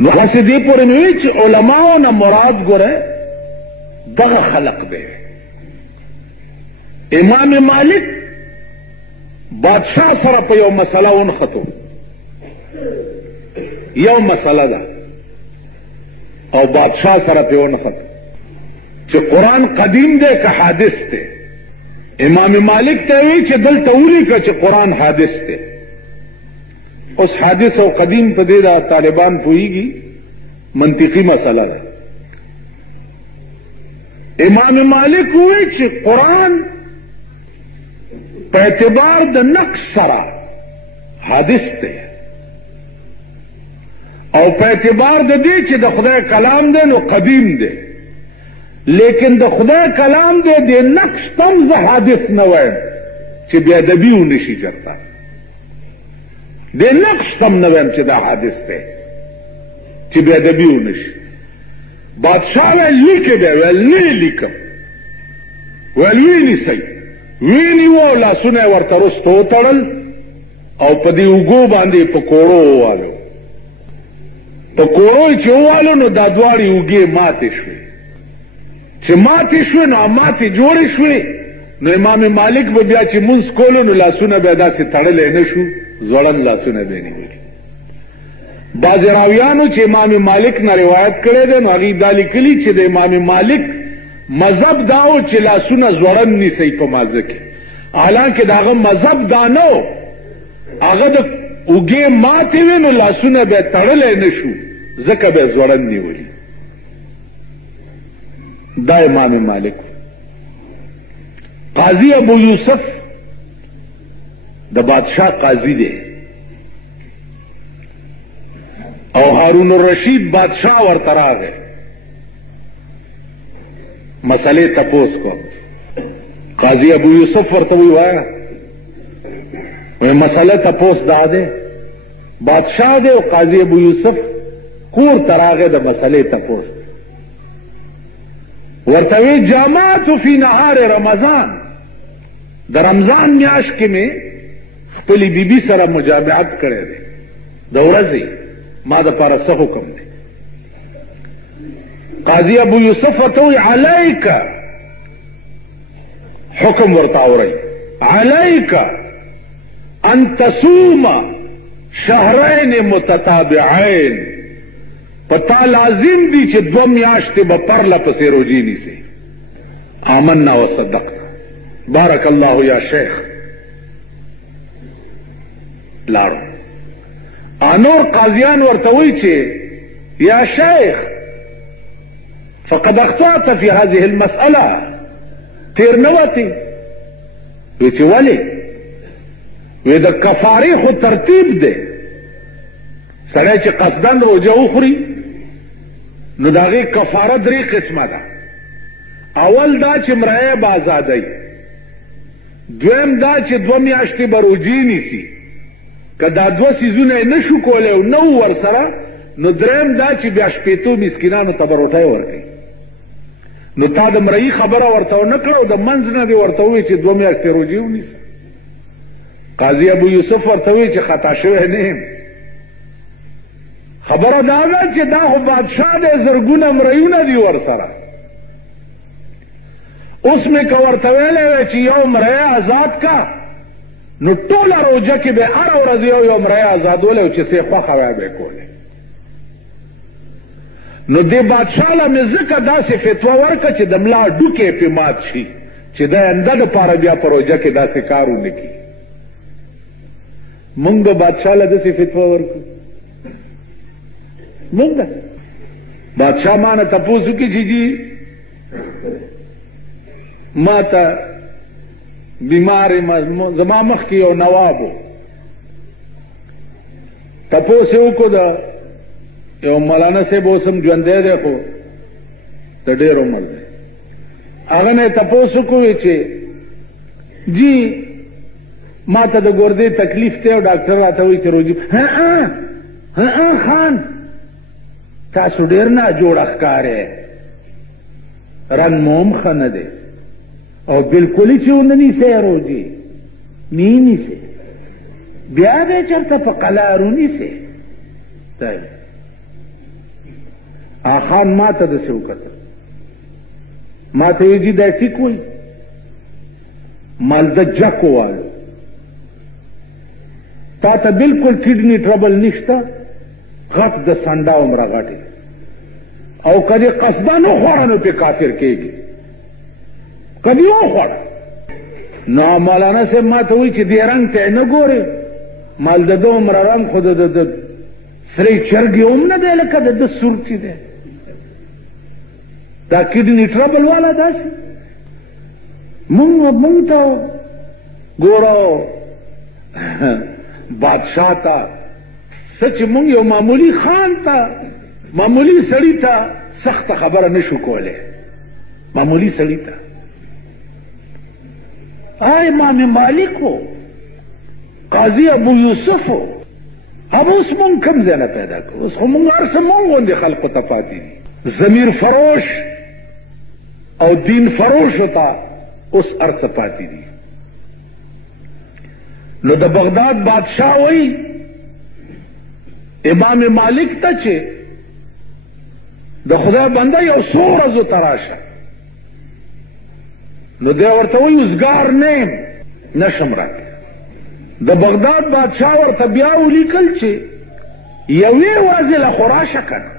نو هسې دې پورې مې وی چې علماو نه مراد ګوره دغه خلق دی. امام مالک بادشاہ سره په یو مسله ونښتو، یو مسله ده او بادشاہ سره په ونښتو چې قرآن قدیم دی که حادث دی. امام مالک ته وی چې دلته ولیکه چې قرآن حادث دی. اوس حادث او قدیم په دې دا طالبان پوهیږي، منطقي مسله ده. امام مالک وی چې قرآن په اعتبار د نقص سره حادث دی او په اعتبار د دې چې د خدای کلام دی نو قدیم دی، لیکن د خدای کلام دی د نقص تم زه حادث نه وایم چې بې ادبي ونشي چرته، د نقص تم نه وایم چې دا حادث دی چې بې ادبي ونشي. بادشاہ ویل لیکې دی، ویل نه لیکم، ویل ویې نیسئ، ویلی و لاسونه ورته رستو وتړل او په دې اوږو باندې په کوړو ووالو. په کوړو چې ووالو نو دا دواړې اوږې ماتې شوې. چې ماتې شوې نو ماتې جوړې شوې نو امام مالک به بیا چې مونځ کولو نو لاسونه به داسې تړلی نه شو، ځوړن لاسونه به نیولي. بعضې راویانو چې امام مالک نه روایت کړی دی نو هغوی دا لیکلي چې د امام مالک مذهب داو چې لاسونه زوړن نیسئ په مازه کې، حالانکه د هغه مذهب دا نه و، هغه د اوږې ماتې وې نو لاسونه به تړلی نه شو ځکه به زوړن نیولي. دا امام مالک. قاضی ابو یوسف د بادشاہ قاضی دی او هارون الرشید بادشاہ ورته راغی، مسئلے تپوس کو. قاضی ابو یوسف ورته وی وایا مسئلہ تپوس دا دے، بادشاہ دے او قاضی ابو یوسف کور تراغه د مسئلے تپوس ورته وی جامعت فی نهار رمضان، د رمضان میاشت کې مې خپل بیبي سره مجامعت کړی دی د ورځې، ما د پاره څه حکم دی؟ قاضی ابو یوسف ورته علیک، حکم ورته اورئ، علیک ان تصوم شهرین متتابعین، پتا لازم دی چې 2 میاشتې به پرله پسې روجې نیسئ. آمنا وصدقنا، بارک الله یا شیخ. لاړو انور قاضیان ورته وی چې یا شیخ فقد اخطأت في هذه المسألة، تیر نوتی. وی چې ولی؟ وی د کفارې خو ترتیب دی، سړی چې قصدن روجه وخوري نو د هغې کفاره 3 قسمه ده. اول دا چې مریه به ازادی، دویم دا چې 2 میاشتې به روجې نیسي، که دا 2 څیزونه یې نه شو کولی او نه و ورسره نو دریم دا چې بیا 80 مسکینانو ته به روټۍ ورکوي. نو تا د مرئی خبره ورته ونه کړه او د منځ نه دې ورته ووایي چې 2 میاشتې روجې ونیسه. قاضي ابو یوسف ورته ووایي چې خطا شوی نه یم، خبره دا ده چې دا خو بادشاه دی، زرګونه مرئیونه دي ورسره. اوس مې که ورته ویلی وی چې یو مرۍ آزاد کا نو ټوله روجه کې به هره ورځ یو مرۍ آزادولی او چې څه یې خوښه وی به یې کولی. نو دې بادشاه له مې ځکه داسې فتوا ورکړه چې د ملا ډوکې پې مات شي چې د آینده دپاره بیا په روجه کې داسې کار ونه کړي. مونږ به بادشاه له داسې فتوا ورکړو؟ مونږ به بادشاه ما نه تپوس وکړي چې جي ما ته بیمار زما مخکې یو نواب و، تپوس یې وکړو د یو مولانا صاحب اوس هم ژوندی دی خو د ډېر عمر دی، هغه نه یې تپوس وکړو چې جی ما ته د ګردې تکلیف دی او ډاکټر راته وایي چې روجي خان تاسو ډېر ناجوړه ښکارئ، رنګ مو هم ښه نه دی او بلکل چې ونه نیسئ روجې نه نیسئ، بیا به یې چېرته په قلار ونیسئ. آخان ما ته داسې وکتل، ما ته ویل جي دا ټیک وایي، مال د جک ووایو تا ته بالکل کډنی ټربل نشته، غټ د سنډا عمره غټې، او کدی قصدا نه خوړه نو پې کافر کېږي، کدی وخوړه. نو مولانا صاحب ما ته وایي چې دې رنګ ته نه ګورې، مال د ده عمره رنګ خو د سرې چرګې هم نه دی لکه د ده سور چې دی، دا کډنی ټربل والا داسې مونږ ته ګوره بادشاہ تا سچ مونږ یو معمولی خان تا معمولی سړی تا سخت خبره نشو کوله، معمولی سړی تا امام مالک ہو، قاضی ابو یوسف ہو، اب اس مونږ کم ځای نه پیدا کړو، اوس خو مونږ هر څه مونږ غوندې خلقو ته پاتې دي، ضمیر فروش او دین فروش ہوتا اوس هر څه پاتې دي. نو د بغداد بادشاہ وئی امام مالک ته چې د خدای بنده یو څو ورځو ته راشه، نو دی ورته وایي اوزګار نه یم نشم راتلی. د بغداد بادشاہ ورته بیا ولیکل چې یوې ورځې له خو راشه که نه.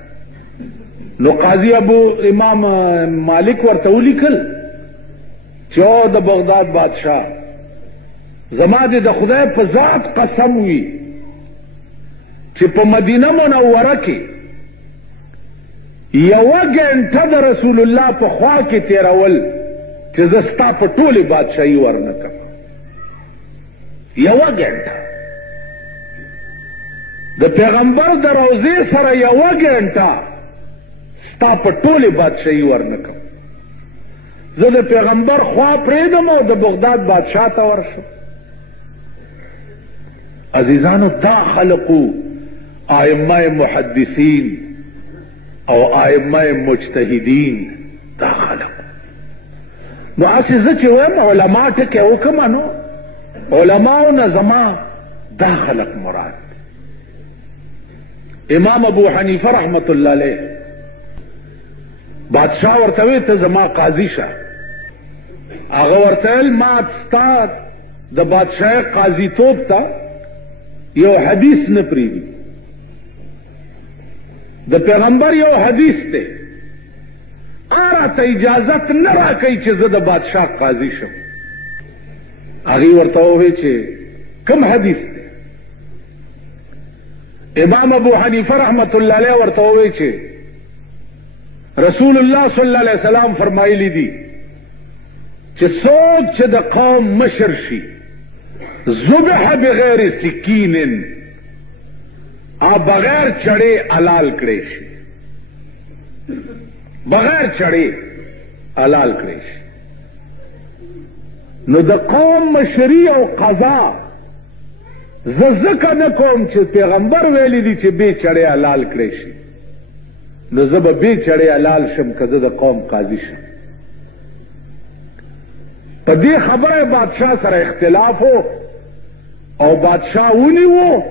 نو قاضي ابو امام مالک ورته ولیکل چې او د بغداد بادشاہ زما دې د خدای په ذات قسم وي چې په مدینه منوره کې یوه ګنټه د رسول الله په خوا کې تېرول چې زه ستا په ټولې بادشاهي ورنه کړم، یوه ګنټه د پیغمبر د روضې سره یوه ګنټه ستا په ټولې بادشاهي ورنه کړم، زه د پیغمبر خوا پرېږدم او د بغداد بادشاہ ته ورشم. عزیزانو دا خلقو ائمه محدثین او ائمه مجتهدین، دا خلقو. نو اسی زه چې وایم علما ټکې وکړم، نو علماو نه زما دا خلق مراد. امام ابو حنیفه رحمت الله علیه بادشاہ ورته وی ته زما قاضي شه، هغه ورته ویل ما ستا د بادشاہ قاضي توب ته یو حدیث نه پریږدي، د پیغمبر یو حدیث دی، راته اجازت نه راکوي چې زه د بادشاہ قاضي شم. هغې ورته وویل چې کوم حدیث دی؟ امام ابو حنیفه رحمت الله علیه ورته وویل چې رسول الله صلی الله علیه وسلم فرمایلی دي چې څوک چې د قوم مشر شي ذبح بغیر سکین بغیر چڑے حلال کړي شي، بغیر چڑے حلال کړي شي. نو د قوم مشري او قضا زه ځکه نه کوم چې پیغمبر ویلی دي چې بې چړې حلال کړی شي، نو زه به بې چړې حلال شم که زه د قوم قاضي شم. په دې خبره بادشاہ سره اختلاف و او بادشاہ ونیو،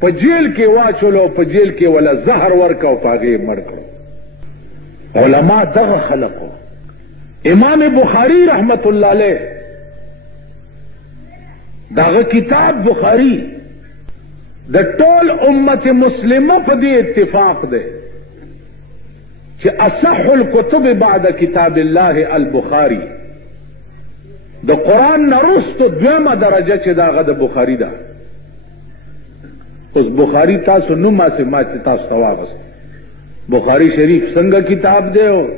په جیل کې واچولو، په جیل کې ولا زهر ورکه او په هغې مړ کړو. علما دغه خلق و. امام بخاری رحمت الله علیه داغه کتاب بخاری د ټول امت مسلمه په دې اتفاق ده چې اصح الكتب بعد کتاب الله البخاری، د قرآن نرستو دویمه درجه چې داغه د بخاری ده. اوس بخاری تاسو نوم ما چې تاسو ته واغست، بخاری شریف څنګه کتاب دی او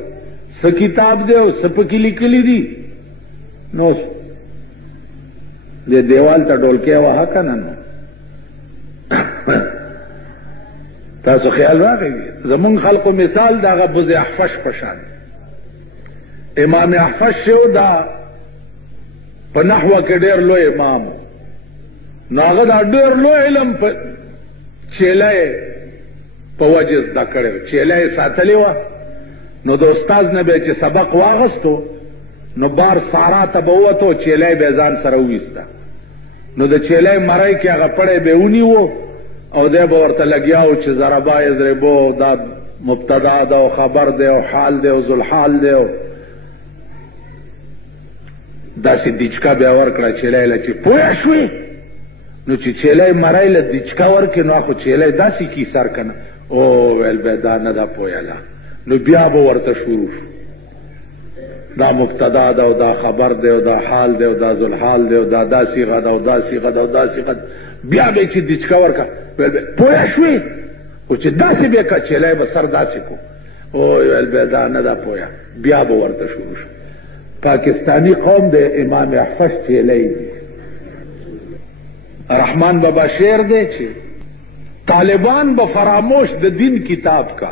څه کتاب دی او څه پکې لیکلي دي، نو دې دیوال ته ډولکې وهه که نه؟ تاسو خیال راغی زمونږ خلقو مثال د هغه بز احفش په شان. امام احفش شو دا په نحوه کې ډېر لوی امام، نو هغه دا ډېر لوی علم په چیله په وجه زده کړی و، چیله یې ساتلې وه. نو د استاز نه به چې سبق واغستو نو بار سارا ته به ووتو، چیله به ځان سره وویسته، نو د چیله مرۍ کې هغه پړی به ونیو او دی به ورته لګیا و چې ضربا یضربو، دا مبتدا ده او خبر ده او حال ده او ذوالحال ده او داسې دیچکا بیا ورکړه چیلای له چې پوه شوې نو چې چیلای مرای له دیچکا ورکې نو خو چیلای داسې کی سر کنه او ویل به دا نه ده پوهیله نو بیا به ورته شروع شو دا مبتدا ده او دا خبر ده او دا حال ده او دا ذوالحال ده او دا دا صیغه ده او دا صیغه ده او دا صیغه بیا به چې دیچکا ورکړه ویل به پوه شوې خو چې داسې بیا که چیلای به سر داسې کو او ویل به دا نه ده پوهه بیا به ورته شروع شو پاکستانی قوم د امام احفظ چیلای دی رحمان بابا شعر دے چھے طالبان با فراموش د دین کتاب کا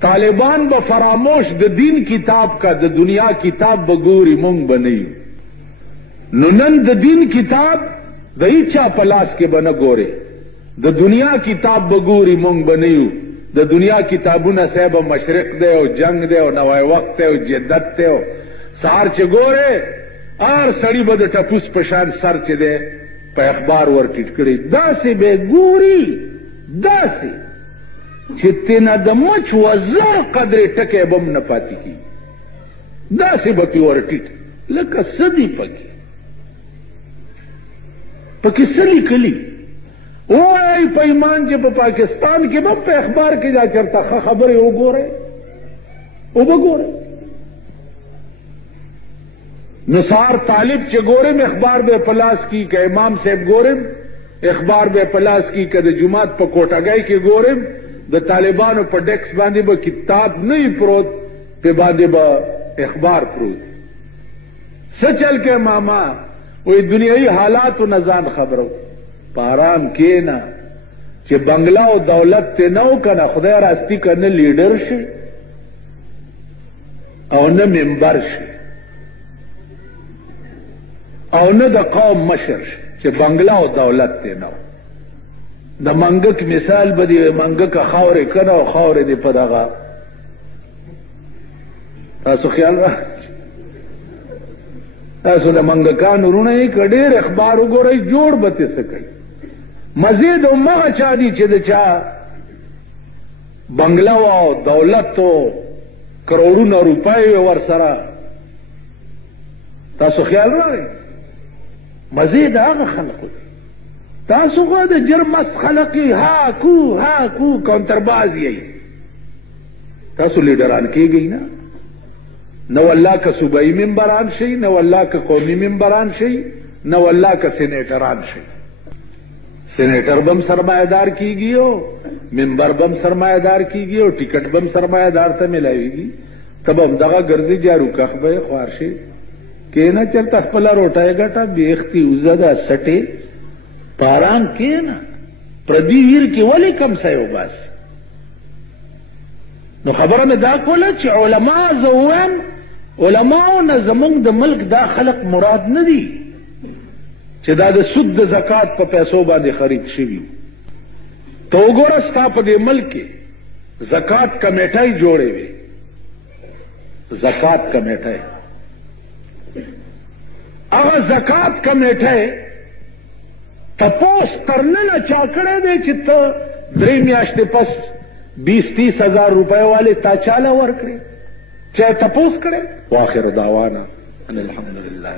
طالبان با فراموش د دین کتاب کا د دنیا کتاب بگوری مونگ بنی ننن د دین کتاب د ایچا پلاس کے بنا گورے د دنیا کتاب بگوری مونگ بنیو د دنیا کتابونه صاحب مشرق دے او جنگ دے او نوای وقت دے او جدت دے او سار چه گوره آر سڑی با دا ٹپوس پشان سر چه دے پا اخبار ور ٹیٹ کری دا سی بے گوری دا سی چه تینا دا مچ وزر قدر ٹکے بم نپاتی کی دا سی با پی ور ٹیٹ لکا صدی پکی سلی کلی او ای پا ایمان چه پا پاکستان کی بم پا اخبار کی جا چرتا خبر او گورے او با گورے نثار طالب چه گورم اخبار بے پلاس کی کہ امام صاحب گورم اخبار بے پلاس کی کہ جماعت پا کوٹاگئی کے گورم دا طالبانو پا ڈیکس باندے با کتاب نہیں پروت پہ باندے با اخبار پروت سچل کے ماما وہی دنیای حالات و نظام خبرو پارام کینا چه بنگلہ و دولت تے نو کنا خدای راستی کا نہ لیڈر شے او نہ ممبر شے او نه د قوم مشر چې بنگلا او دولت دی نو د منګک مثال به دی منګک خاورې کنه او خاورې دی په دغه تاسو خیال را تاسو د منګکانو رونه یې کډیر اخبار وګورئ جوړ به څه کوي مزید مغه چا دي چې د چا بنگلا او دولت او کروڑونه روپۍ ور سره تاسو خیال راغی مزید هغه خلقو تاسو خو د جرمست خلقی ها کو کونترباز یې تاسو لیډران کېږئ نه نو الله که صوبایي ممبران شي نو الله که قومي ممبران شي نو الله که سینیټران شي سینیټر بم سرمایدار کیږي او ممبر بم سرمایدار کیږي او ټیکټ بم سرمایدار ته ملایوي تب هم دغه ګرځي جارو کخبه خوارشي کینا چرتا خپل روټای غټه بیختی وزدا سټه پاران کینا پردی ویر کې ولی کم سایو بس نو خبره مې دا کوله چې علما زوام علماو نه زمونږ د ملک دا خلق مراد نه دي چې دا د سود د زکات په پیسو باندې خرید شوي تو وګوره ستا په دې ملک کې زکات کمیټای جوړې وي زکات کمیټای هغه زکات کمیټه تپوس ترنه چا کړی دی چې ته 3 میاشتې پس 20-30 ہزار روپے والے تا چاله ورکړي چا تپوس کړي واخر دعوانا ان الحمدلله